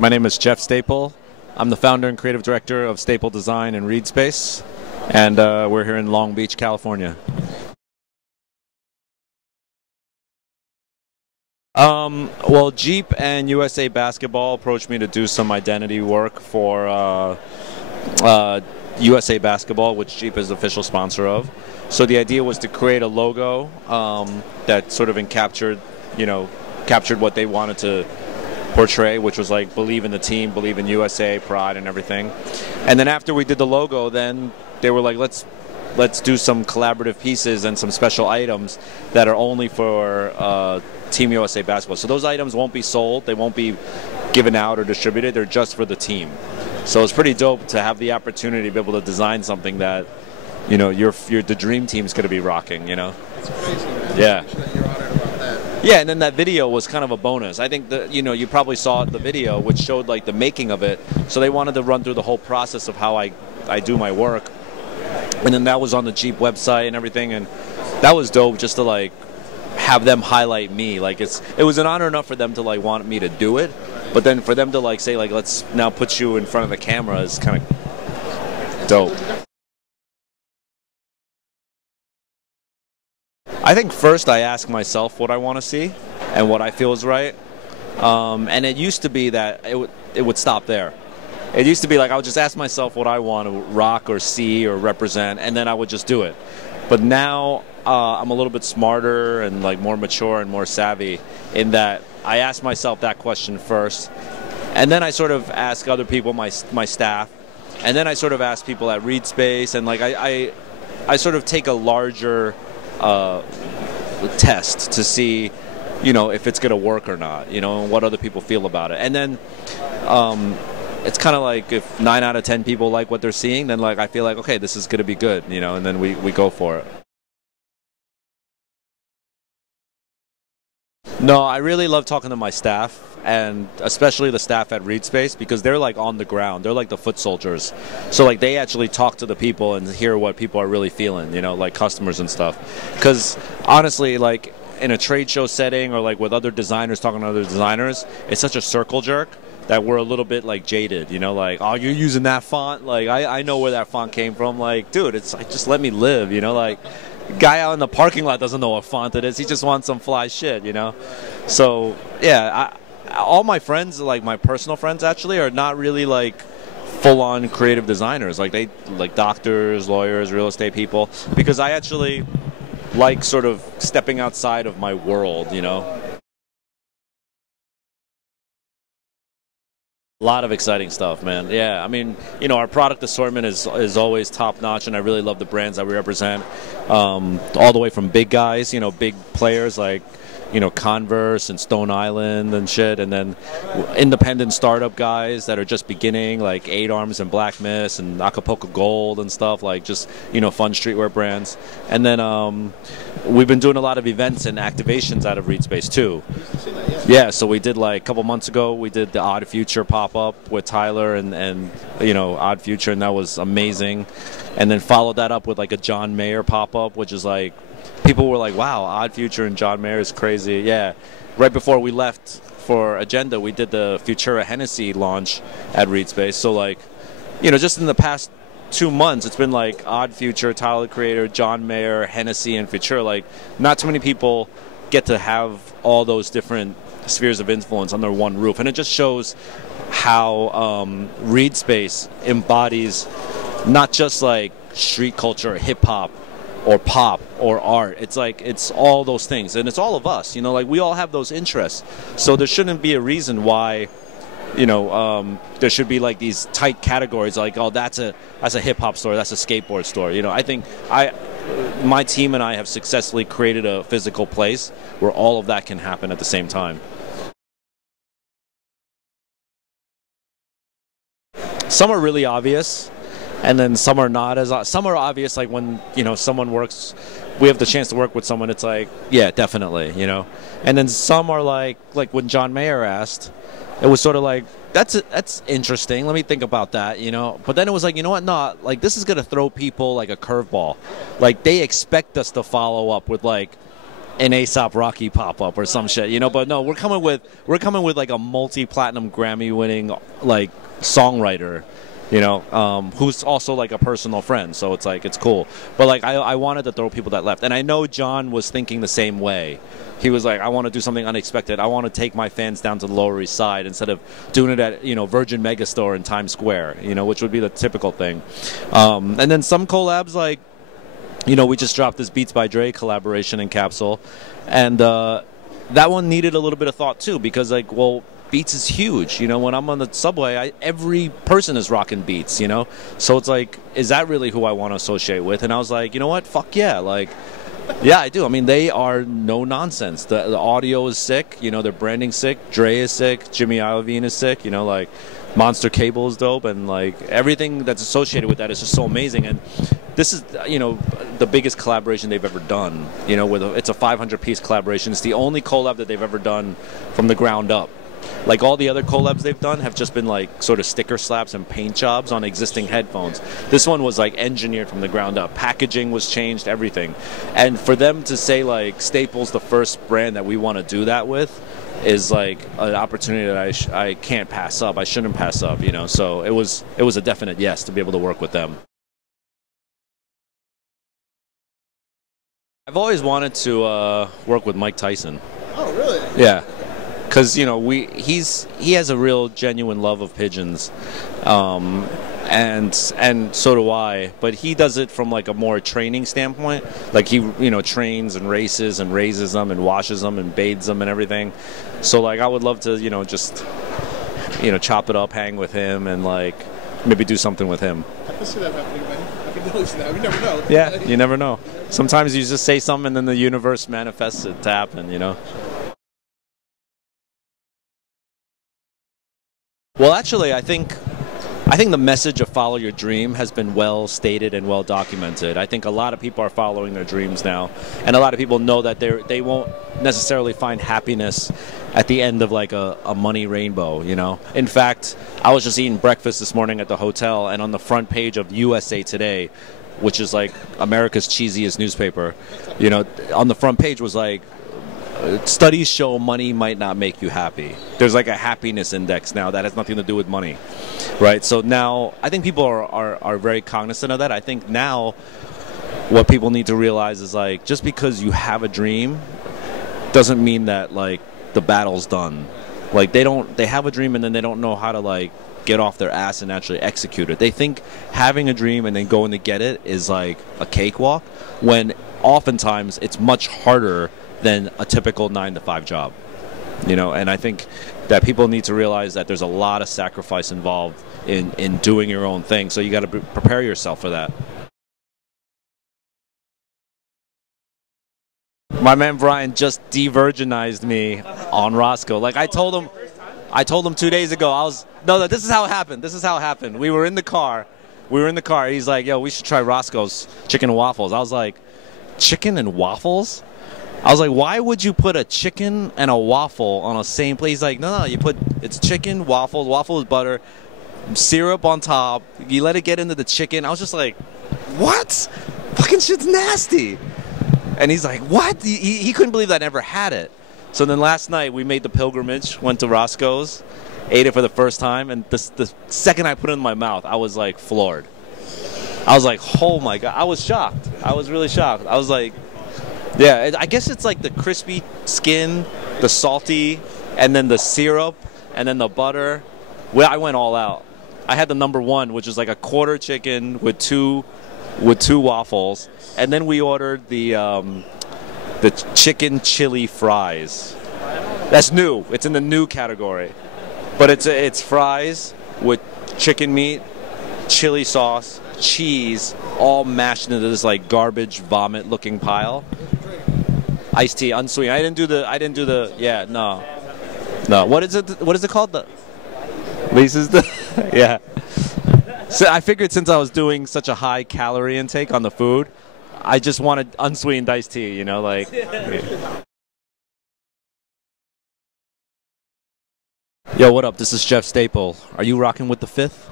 My name is Jeff Staple. I'm the founder and creative director of Staple Design and ReadSpace, and we're here in Long Beach, California. Well, Jeep and USA Basketball approached me to do some identity work for USA Basketball, which Jeep is the official sponsor of. So the idea was to create a logo that sort of captured what they wanted to portray, which was like believe in the team, believe in USA, pride, and everything. And then after we did the logo, then they were like, let's do some collaborative pieces and some special items that are only for Team USA Basketball. So those items won't be sold, they won't be given out or distributed, they're just for the team. So it's pretty dope to have the opportunity to be able to design something that, the dream team's going to be rocking, It's crazy, man. Yeah. You're honored about that. Yeah, and then that video was kind of a bonus. I think that, you probably saw the video, which showed like the making of it. So they wanted to run through the whole process of how I do my work. And then that was on the Jeep website and everything, and that was dope just to like have them highlight me. Like it was an honor enough for them to like want me to do it, but then for them to like say like let's now put you in front of the camera is kind of dope. I think first I ask myself what I want to see and what I feel is right, and it used to be that it would stop there. It used to be like I would just ask myself what I want to rock or see or represent, and then I would just do it. But now I'm a little bit smarter and like more mature and more savvy in that I ask myself that question first, and then I sort of ask other people, my staff, and then I sort of ask people at ReadSpace, and like I sort of take a larger test to see, if it's going to work or not, and what other people feel about it, and then. It's kind of like if 9 out of 10 people like what they're seeing, then like I feel like, okay, this is going to be good, and then we go for it. No, I really love talking to my staff, and especially the staff at ReadSpace, because they're like on the ground. They're like the foot soldiers. So like they actually talk to the people and hear what people are really feeling, like customers and stuff. Because honestly, like in a trade show setting or like with other designers talking to other designers, it's such a circle jerk that we're a little bit like jaded, like, oh, you're using that font? Like, I know where that font came from. Like, dude, it's like, just let me live, like, guy out in the parking lot doesn't know what font it is. He just wants some fly shit, So, yeah, all my friends, like my personal friends actually, are not really like full-on creative designers. Like, they, like doctors, lawyers, real estate people, because I actually like sort of stepping outside of my world, A lot of exciting stuff, man. Yeah, I mean, our product assortment is always top notch, and I really love the brands that we represent. All the way from big guys, big players like, Converse and Stone Island and shit, and then independent startup guys that are just beginning, like 8 Arms and Black Mist and Acapulco Gold and stuff, like just, fun streetwear brands. And then we've been doing a lot of events and activations out of ReadSpace too. Yeah, so we did like a couple months ago, we did the Odd Future pop-up with Tyler and Odd Future, and that was amazing. And then followed that up with like a John Mayer pop-up, which is like, people were like, wow, Odd Future and John Mayer is crazy. Yeah. Right before we left for Agenda, we did the Futura Hennessy launch at ReadSpace. So, like, just in the past 2 months, it's been like Odd Future, Tyler the Creator, John Mayer, Hennessy, and Futura. Like, not too many people get to have all those different spheres of influence under one roof. And it just shows how ReadSpace embodies not just like street culture, hip-hop, or pop or art. It's like, it's all those things, and it's all of us, like we all have those interests, so there shouldn't be a reason why there should be like these tight categories like, oh, that's a hip-hop store, that's a skateboard store. I think my team and I have successfully created a physical place where all of that can happen at the same time. Some are really obvious, and then some are not as some are obvious, like when someone works, we have the chance to work with someone, it's like, yeah, definitely, and then some are like when John Mayer asked, it was sort of like, that's interesting, let me think about that, but then it was like, you know what, no, like this is gonna throw people like a curveball, like they expect us to follow up with like an Aesop Rocky pop up or some shit, you know. But no, we're coming with like a multi-platinum Grammy-winning like songwriter, you know, who's also like a personal friend. So it's like, it's cool. But like, I wanted to throw people that left, and I know John was thinking the same way. He was like, I want to do something unexpected. I want to take my fans down to the Lower East Side instead of doing it at, you know, Virgin Megastore in Times Square, you know, which would be the typical thing. And then some collabs, like, you know, we just dropped this Beats by Dre collaboration in Capsule, and that one needed a little bit of thought too, because like, well, Beats is huge. You know, when I'm on the subway, every person is rocking Beats, you know? So it's like, is that really who I want to associate with? And I was like, you know what? Fuck yeah. Like, yeah, I do. I mean, they are no nonsense. The audio is sick. You know, their branding's sick. Dre is sick. Jimmy Iovine is sick. You know, like, Monster Cable is dope. And, like, everything that's associated with that is just so amazing. And this is, you know, the biggest collaboration they've ever done. You know, it's a 500-piece collaboration. It's the only collab that they've ever done from the ground up. Like, all the other collabs they've done have just been like sort of sticker slaps and paint jobs on existing headphones. This one was like engineered from the ground up. Packaging was changed, everything. And for them to say like Staples the first brand that we want to do that with is like an opportunity that I can't pass up. I shouldn't pass up, you know. So it was a definite yes to be able to work with them. I've always wanted to work with Mike Tyson. Oh, really? Yeah. Because, you know, he has a real genuine love of pigeons, and so do I. But he does it from like a more training standpoint. Like, he, you know, trains and races and raises them and washes them and bathes them and everything. So like, I would love to, you know, just, you know, chop it up, hang with him, and like maybe do something with him. I can see that happening, man. I can notice that. We never know. Yeah, you never know. Sometimes you just say something and then the universe manifests it to happen, you know. Well, actually, I think the message of follow your dream has been well stated and well documented. I think a lot of people are following their dreams now, and a lot of people know that they won't necessarily find happiness at the end of like a money rainbow, you know. In fact, I was just eating breakfast this morning at the hotel, and on the front page of USA Today, which is like America's cheesiest newspaper, you know, on the front page was like, studies show money might not make you happy. There's like a happiness index now that has nothing to do with money, right? So now I think people are very cognizant of that. I think now what people need to realize is like, just because you have a dream doesn't mean that like the battle's done. Like, they have a dream and then they don't know how to like get off their ass and actually execute it. They think having a dream and then going to get it is like a cakewalk, when oftentimes it's much harder than a typical 9-to-5 job, you know. And I think that people need to realize that there's a lot of sacrifice involved in doing your own thing. So you got to prepare yourself for that. My man Brian just de-virginized me on Roscoe. Like, I told him 2 days ago. No, this is how it happened. This is how it happened. We were in the car. He's like, yo, we should try Roscoe's chicken and waffles. I was like, chicken and waffles? I was like, why would you put a chicken and a waffle on a same plate? He's like, no, it's chicken, waffle with butter, syrup on top. You let it get into the chicken. I was just like, what? Fucking shit's nasty. And he's like, what? He couldn't believe I never had it. So then last night we made the pilgrimage, went to Roscoe's, ate it for the first time, and the second I put it in my mouth, I was like floored. I was like, oh my God. I was shocked. I was really shocked. I was like, yeah, I guess it's like the crispy skin, the salty, and then the syrup, and then the butter. Well, I went all out. I had the number one, which is like a quarter chicken with two waffles, and then we ordered the chicken chili fries. That's new. It's in the new category, but it's fries with chicken meat, chili sauce, cheese, all mashed into this like garbage vomit looking pile. Iced tea, unsweetened. I didn't do the. Yeah, no. What is it called? Lisa's yeah. So I figured since I was doing such a high calorie intake on the food, I just wanted unsweetened iced tea. You know, like. Yeah. Yo, what up? This is Jeff Staple. Are you rocking with the Fifth?